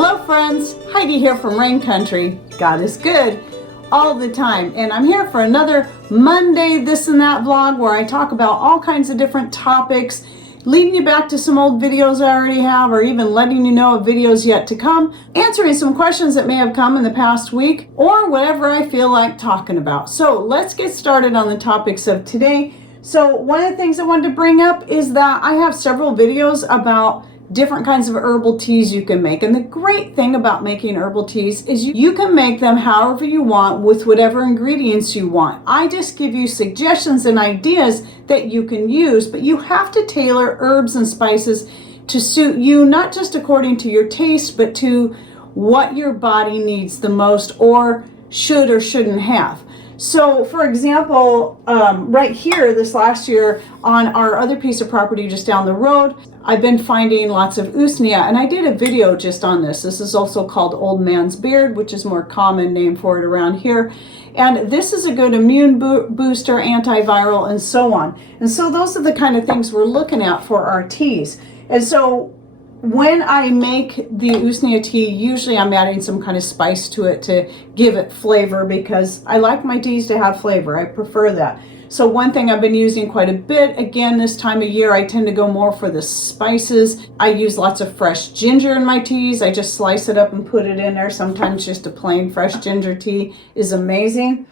Hello friends, Heidi here from Rain Country. God is good all the time, and I'm here for another Monday this and that vlog where I talk about all kinds of different topics, leading you back to some old videos I already have, or even letting you know of videos yet to come, answering some questions that may have come in the past week, or whatever I feel like talking about. So let's get started on the topics of today. So one of the things I wanted to bring up is that I have several videos about different kinds of herbal teas you can make. And the great thing about making herbal teas is you can make them however you want with whatever ingredients you want. I just give you suggestions and ideas that you can use, but you have to tailor herbs and spices to suit you, not just according to your taste, but to what your body needs the most or should or shouldn't have. So for example, right here this last year on our other piece of property just down the road, I've been finding lots of usnea, and I did a video just on this. This is also called old man's beard, which is a more common name for it around here. And this is a good immune booster, antiviral, and so on. And so those are the kind of things we're looking at for our teas. And so when I make the usnea tea, usually I'm adding some kind of spice to it to give it flavor, because I like my teas to have flavor. I prefer that. So one thing I've been using quite a bit, again this time of year, I tend to go more for the spices. I use lots of fresh ginger in my teas. I just slice it up and put it in there. Sometimes just a plain fresh ginger tea is amazing.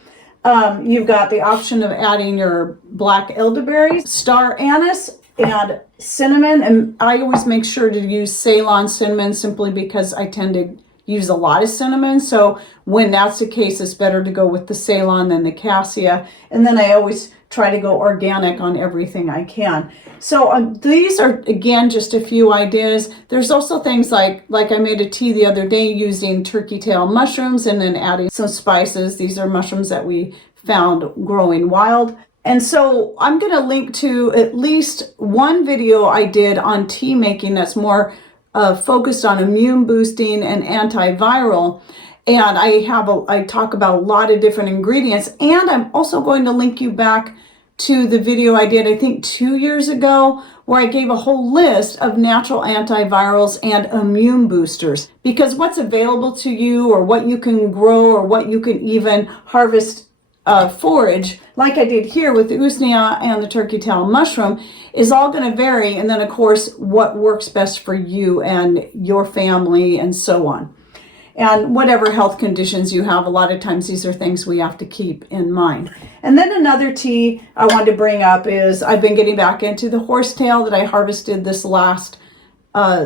You've got the option of adding your black elderberries, star anise, and cinnamon, and I always make sure to use Ceylon cinnamon simply because I tend to use a lot of cinnamon. So when that's the case, it's better to go with the Ceylon than the cassia. And then I always try to go organic on everything I can. So these are, again, just a few ideas. There's also things like I made a tea the other day using turkey tail mushrooms and then adding some spices. These are mushrooms that we found growing wild. And so I'm going to link to at least one video I did on tea making that's more focused on immune boosting and antiviral. And I talk about a lot of different ingredients. And I'm also going to link you back to the video I did, I think 2 years ago, where I gave a whole list of natural antivirals and immune boosters. Because what's available to you, or what you can grow, or what you can even harvest forage, like I did here with the usnea and the turkey tail mushroom, is all going to vary. And then of course, what works best for you and your family and so on. And whatever health conditions you have, a lot of times these are things we have to keep in mind. And then another tea I wanted to bring up is I've been getting back into the horsetail that I harvested this last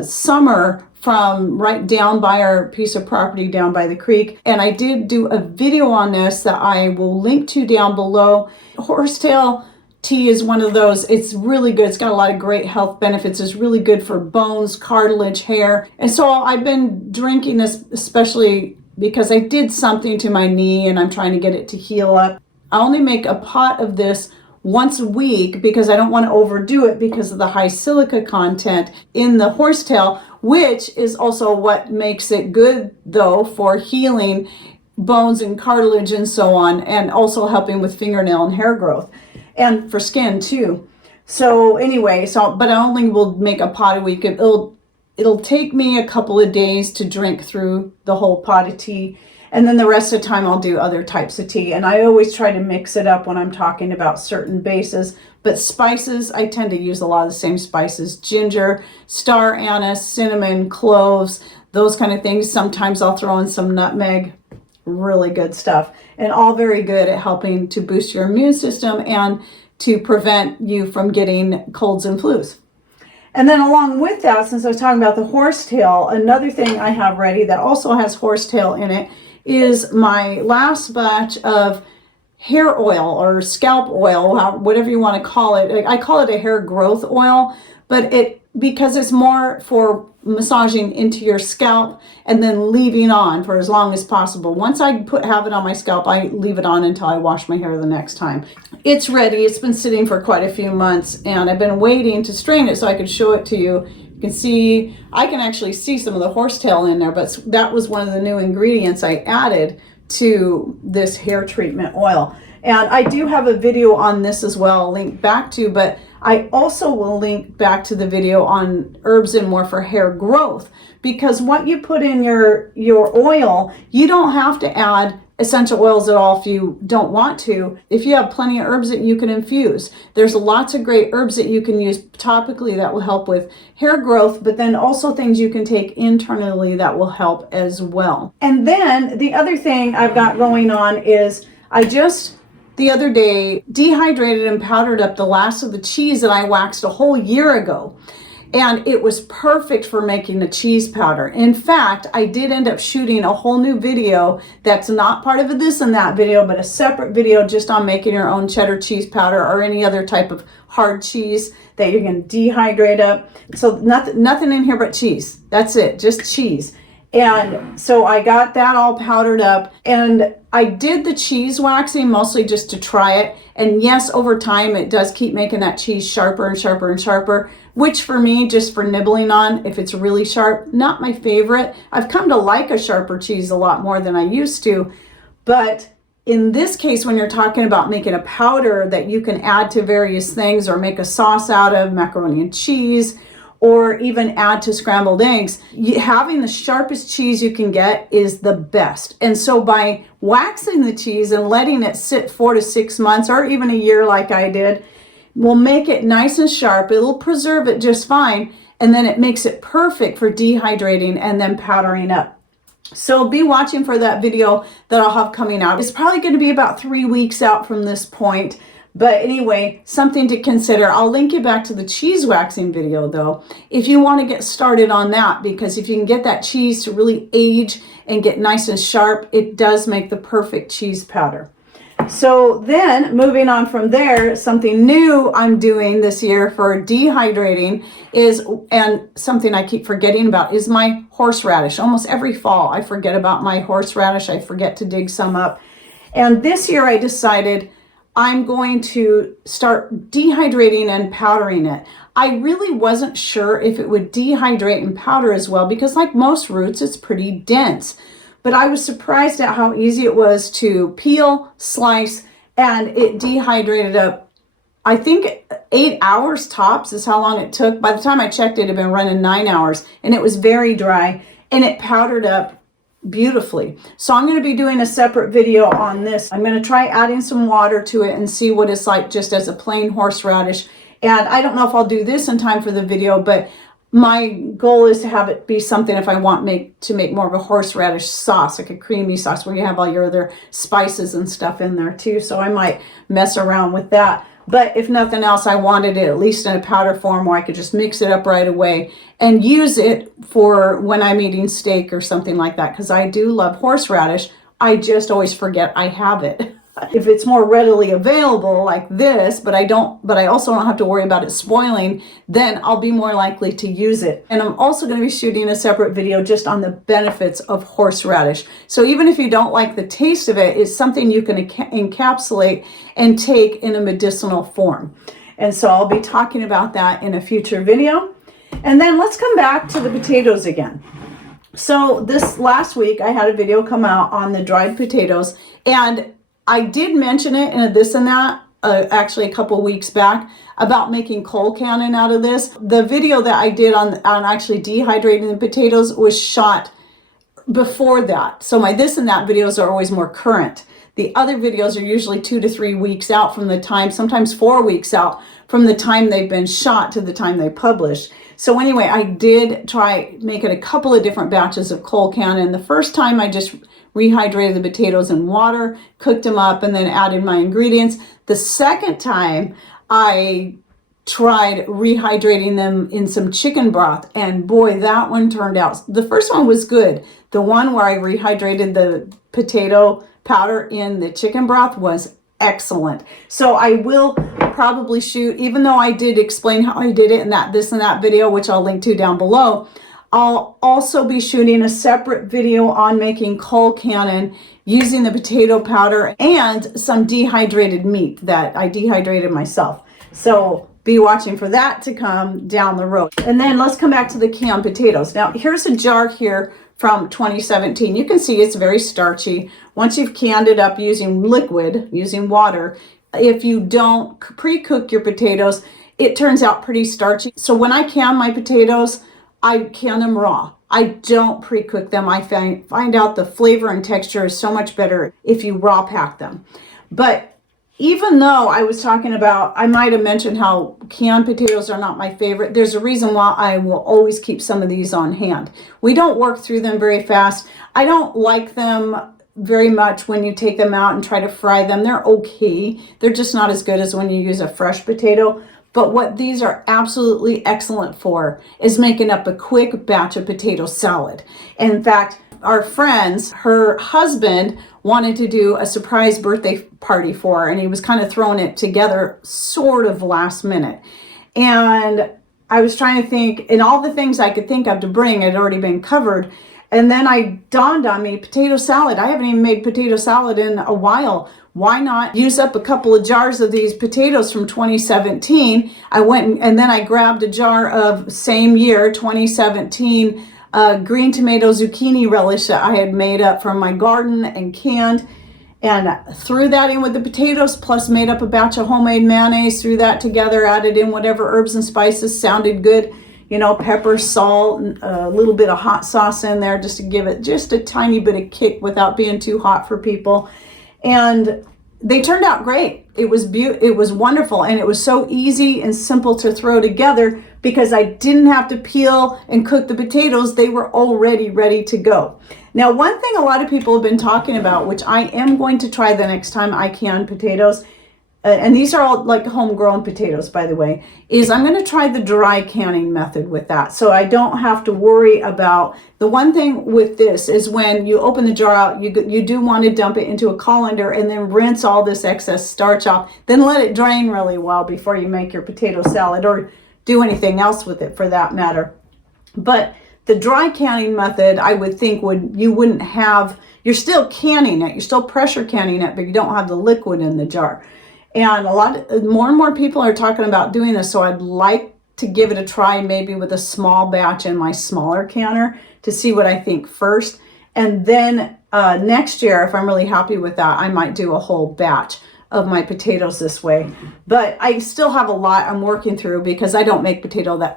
summer from right down by our piece of property down by the creek. And I did do a video on this that I will link to down below. Horsetail tea is one of those, it's really good. It's got a lot of great health benefits. It's really good for bones, cartilage, hair. And so I've been drinking this especially because I did something to my knee and I'm trying to get it to heal up. I only make a pot of this once a week because I don't want to overdo it because of the high silica content in the horsetail, which is also what makes it good though for healing bones and cartilage and so on, and also helping with fingernail and hair growth and for skin too. So anyway, but I only will make a pot a week. It'll take me a couple of days to drink through the whole pot of tea. And then the rest of the time I'll do other types of tea. And I always try to mix it up when I'm talking about certain bases. But spices, I tend to use a lot of the same spices. Ginger, star anise, cinnamon, cloves, those kind of things. Sometimes I'll throw in some nutmeg. Really good stuff. And all very good at helping to boost your immune system and to prevent you from getting colds and flus. And then along with that, since I was talking about the horsetail, another thing I have ready that also has horsetail in it is my last batch of hair oil or scalp oil, whatever you want to call it. I call it a hair growth oil, but because it's more for massaging into your scalp and then leaving on for as long as possible. Once I have it on my scalp, I leave it on until I wash my hair the next time. It's ready. It's been sitting for quite a few months and I've been waiting to strain it so I could show it to you. You can see, I can actually see some of the horsetail in there, but that was one of the new ingredients I added to this hair treatment oil. And I do have a video on this as well, I'll link back to, but I also will link back to the video on herbs and more for hair growth, because what you put in your oil, you don't have to add essential oils at all if you don't want to. If you have plenty of herbs that you can infuse, there's lots of great herbs that you can use topically that will help with hair growth, but then also things you can take internally that will help as well. And then the other thing I've got going on is I just the other day dehydrated and powdered up the last of the cheese that I waxed a whole year ago. And it was perfect for making the cheese powder. In fact, I did end up shooting a whole new video that's not part of a this and that video, but a separate video just on making your own cheddar cheese powder or any other type of hard cheese that you can dehydrate up. So nothing in here but cheese. That's it, just cheese. And so I got that all powdered up, and I did the cheese waxing mostly just to try it. And yes, over time it does keep making that cheese sharper and sharper and sharper, which for me, just for nibbling on, if it's really sharp, not my favorite. I've come to like a sharper cheese a lot more than I used to. But in this case, when you're talking about making a powder that you can add to various things or make a sauce out of, macaroni and cheese, or even add to scrambled eggs, having the sharpest cheese you can get is the best. And so by waxing the cheese and letting it sit 4 to 6 months or even a year like I did, will make it nice and sharp. It'll preserve it just fine. And then it makes it perfect for dehydrating and then powdering up. So be watching for that video that I'll have coming out. It's probably going to be about 3 weeks out from this point. But anyway, something to consider. I'll link you back to the cheese waxing video though, if you want to get started on that, because if you can get that cheese to really age and get nice and sharp, it does make the perfect cheese powder. So then moving on from there, something new I'm doing this year for dehydrating is, and something I keep forgetting about, is my horseradish. Almost every fall I forget about my horseradish. I forget to dig some up. And this year I decided I'm going to start dehydrating and powdering it. I really wasn't sure if it would dehydrate and powder as well, because like most roots, it's pretty dense. But I was surprised at how easy it was to peel, slice, and it dehydrated up. I think 8 hours tops is how long it took. By the time I checked, it had been running 9 hours, and it was very dry, and it powdered up beautifully. So I'm going to be doing a separate video on this. I'm going to try adding some water to it and see what it's like just as a plain horseradish. And I don't know if I'll do this in time for the video, but my goal is to have it be something if I want to make more of a horseradish sauce, like a creamy sauce where you have all your other spices and stuff in there too. So I might mess around with that. But if nothing else, I wanted it at least in a powder form where I could just mix it up right away and use it for when I'm eating steak or something like that, because I do love horseradish. I just always forget I have it. If it's more readily available like this, but I also don't have to worry about it spoiling, then I'll be more likely to use it. And I'm also going to be shooting a separate video just on the benefits of horseradish. So even if you don't like the taste of it, it's something you can encapsulate and take in a medicinal form. And so I'll be talking about that in a future video. And then let's come back to the potatoes again. So this last week I had a video come out on the dried potatoes, and I did mention it in a this and that actually a couple weeks back about making cold cannon out of this. The video that I did on actually dehydrating the potatoes was shot before that. So my this and that videos are always more current. The other videos are usually 2 to 3 weeks out from the time, sometimes 4 weeks out from the time they've been shot to the time they publish. So anyway, I did try making a couple of different batches of cold cannon. The first time I just rehydrated the potatoes in water, cooked them up, and then added my ingredients. The second time I tried rehydrating them in some chicken broth, and boy, that one turned out. The first one was good. The one where I rehydrated the potato powder in the chicken broth was excellent. So I will probably shoot, even though I did explain how I did it in that this and that video, which I'll link to down below, I'll also be shooting a separate video on making cold cannon using the potato powder and some dehydrated meat that I dehydrated myself. So be watching for that to come down the road. And then let's come back to the canned potatoes. Now here's a jar here from 2017. You can see it's very starchy. Once you've canned it up using liquid, using water, if you don't pre-cook your potatoes, it turns out pretty starchy. So when I can my potatoes, I can them raw. I don't pre-cook them. I find out the flavor and texture is so much better if you raw pack them. But even though I was talking about, I might have mentioned how canned potatoes are not my favorite, there's a reason why I will always keep some of these on hand. We don't work through them very fast. I don't like them very much when you take them out and try to fry them. They're okay. They're just not as good as when you use a fresh potato. But what these are absolutely excellent for is making up a quick batch of potato salad. And in fact, our friends, her husband wanted to do a surprise birthday party for her, and he was kind of throwing it together sort of last minute. And I was trying to think, and all the things I could think of to bring had already been covered. And then I dawned on me, potato salad. I haven't even made potato salad in a while. Why not use up a couple of jars of these potatoes from 2017? I went and then I grabbed a jar of same year, 2017, green tomato zucchini relish that I had made up from my garden and canned, and threw that in with the potatoes, plus made up a batch of homemade mayonnaise, threw that together, added in whatever herbs and spices sounded good, you know, pepper, salt, a little bit of hot sauce in there just to give it just a tiny bit of kick without being too hot for people. And they turned out great. It was wonderful, and it was so easy and simple to throw together because I didn't have to peel and cook the potatoes. They were already ready to go. Now, one thing a lot of people have been talking about, which I am going to try the next time I can potatoes, and these are all like homegrown potatoes, by the way, is I'm going to try the dry canning method with that. So I don't have to worry about, the one thing with this is when you open the jar out, you do want to dump it into a colander and then rinse all this excess starch off. Then let it drain really well before you make your potato salad or do anything else with it for that matter. But the dry canning method, I would think you wouldn't have, you're still canning it, you're still pressure canning it, but you don't have the liquid in the jar. And more and more people are talking about doing this, so I'd like to give it a try, maybe with a small batch in my smaller canner to see what I think first. And then next year, if I'm really happy with that, I might do a whole batch of my potatoes this way. But I still have a lot I'm working through because I don't make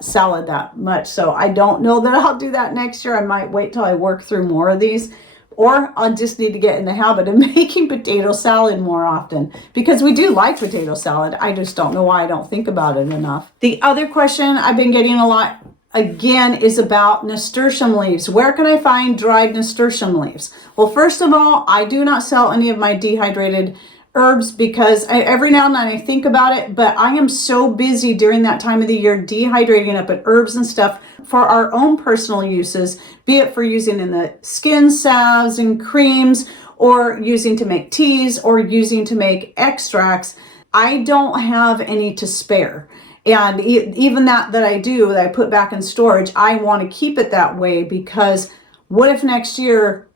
salad that much. So I don't know that I'll do that next year. I might wait till I work through more of these. Or I'll just need to get in the habit of making potato salad more often because we do like potato salad. I just don't know why I don't think about it enough. The other question I've been getting a lot, again, is about nasturtium leaves. Where can I find dried nasturtium leaves? Well, first of all, I do not sell any of my dehydrated herbs because every now and then I think about it, but I am so busy during that time of the year dehydrating up herbs and stuff for our own personal uses, be it for using in the skin salves and creams, or using to make teas, or using to make extracts. I don't have any to spare. And even that I do, that I put back in storage, I want to keep it that way because what if next year,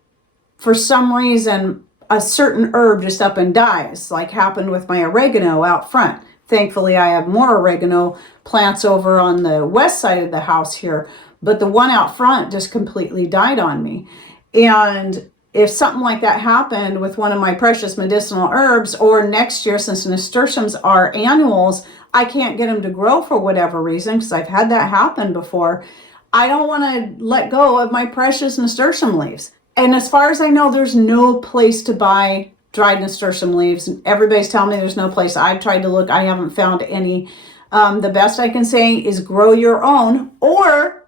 for some reason, a certain herb just up and dies, like happened with my oregano out front. Thankfully, I have more oregano plants over on the west side of the house here, but the one out front just completely died on me. And if something like that happened with one of my precious medicinal herbs, or next year, since nasturtiums are annuals, I can't get them to grow for whatever reason, because I've had that happen before, I don't want to let go of my precious nasturtium leaves. And as far as I know, there's no place to buy dried nasturtium leaves. Everybody's telling me there's no place. I've tried to look. I haven't found any. The best I can say is grow your own. Or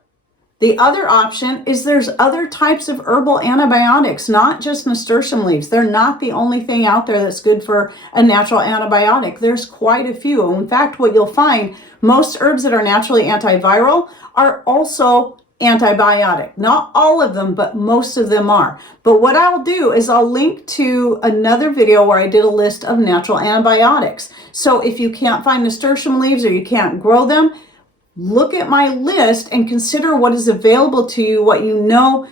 the other option is there's other types of herbal antibiotics, not just nasturtium leaves. They're not the only thing out there that's good for a natural antibiotic. There's quite a few. In fact, what you'll find, most herbs that are naturally antiviral are also antibiotic. Not all of them, but most of them are. But what I'll do is I'll link to another video where I did a list of natural antibiotics. So if you can't find nasturtium leaves or you can't grow them, look at my list and consider what is available to you, what you know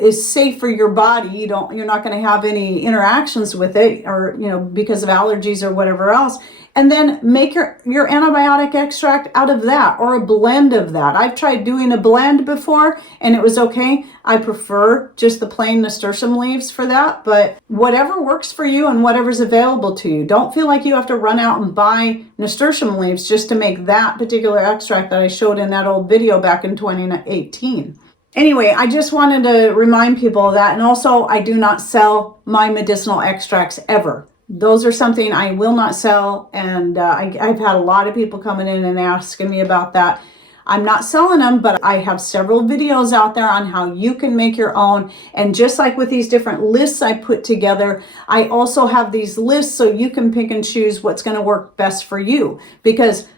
is safe for your body. You're not going to have any interactions with it, or because of allergies or whatever else. and then make your antibiotic extract out of that, or a blend of that. I've tried doing a blend before and it was okay. I prefer just the plain nasturtium leaves for that, but whatever works for you and whatever's available to you. Don't feel like you have to run out and buy nasturtium leaves just to make that particular extract that I showed in that old video back in 2018. Anyway, I just wanted to remind people of that. And also, I do not sell my medicinal extracts ever. Those are something I will not sell. And I've had a lot of people coming in and asking me about that. I'm not selling them, but I have several videos out there on how you can make your own. And just like with these different lists I put together, I also have these lists so you can pick and choose what's going to work best for you. Because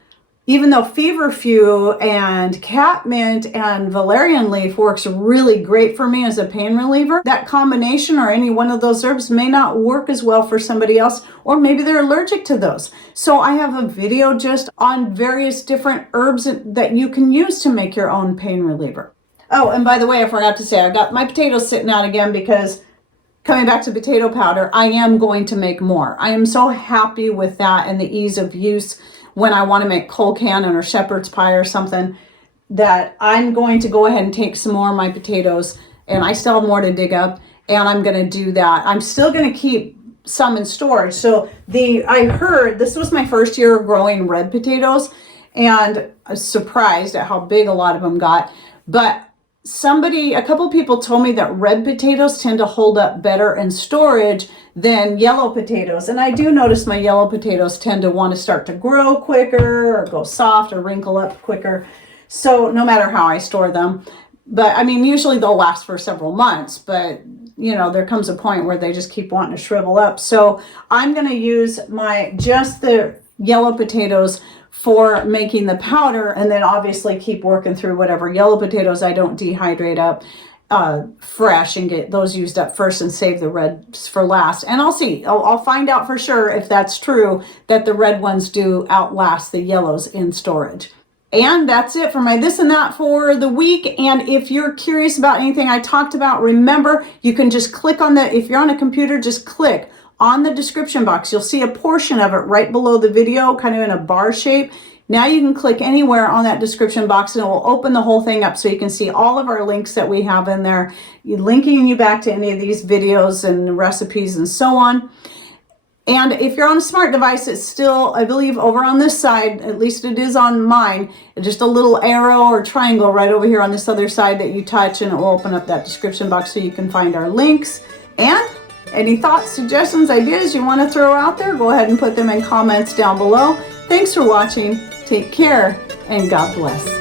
even though feverfew and catmint and valerian leaf works really great for me as a pain reliever, that combination or any one of those herbs may not work as well for somebody else, or maybe they're allergic to those. So I have a video just on various different herbs that you can use to make your own pain reliever. Oh, and by the way, I forgot to say, I've got my potatoes sitting out again because coming back to potato powder, I am going to make more. I am so happy with that and the ease of use when I want to make cold cannon or shepherd's pie or something, that I'm going to go ahead and take some more of my potatoes, and I still have more to dig up, and I'm going to do that. I'm still going to keep some in storage. So I heard this was my first year of growing red potatoes, and I was surprised at how big a lot of them got. But a couple people told me that red potatoes tend to hold up better in storage than yellow potatoes. And I do notice my yellow potatoes tend to want to start to grow quicker or go soft or wrinkle up quicker. So no matter how I store them, but I mean, usually they'll last for several months, but you know, there comes a point where they just keep wanting to shrivel up. So I'm going to use just the yellow potatoes for making the powder, and then obviously keep working through whatever yellow potatoes I don't dehydrate up fresh and get those used up first and save the reds for last. And I'll see, I'll find out for sure if that's true, that the red ones do outlast the yellows in storage. And that's it for my this and that for the week. And if you're curious about anything I talked about, remember, you can just click on if you're on a computer, just click on the description box. You'll see a portion of it right below the video, kind of in a bar shape. Now you can click anywhere on that description box and it will open the whole thing up so you can see all of our links that we have in there, linking you back to any of these videos and recipes and so on. And if you're on a smart device, it's still, I believe, over on this side, at least it is on mine, just a little arrow or triangle right over here on this other side that you touch, and it will open up that description box so you can find our links. And any thoughts, suggestions, ideas you want to throw out there, go ahead and put them in comments down below. Thanks for watching. Take care, and God bless.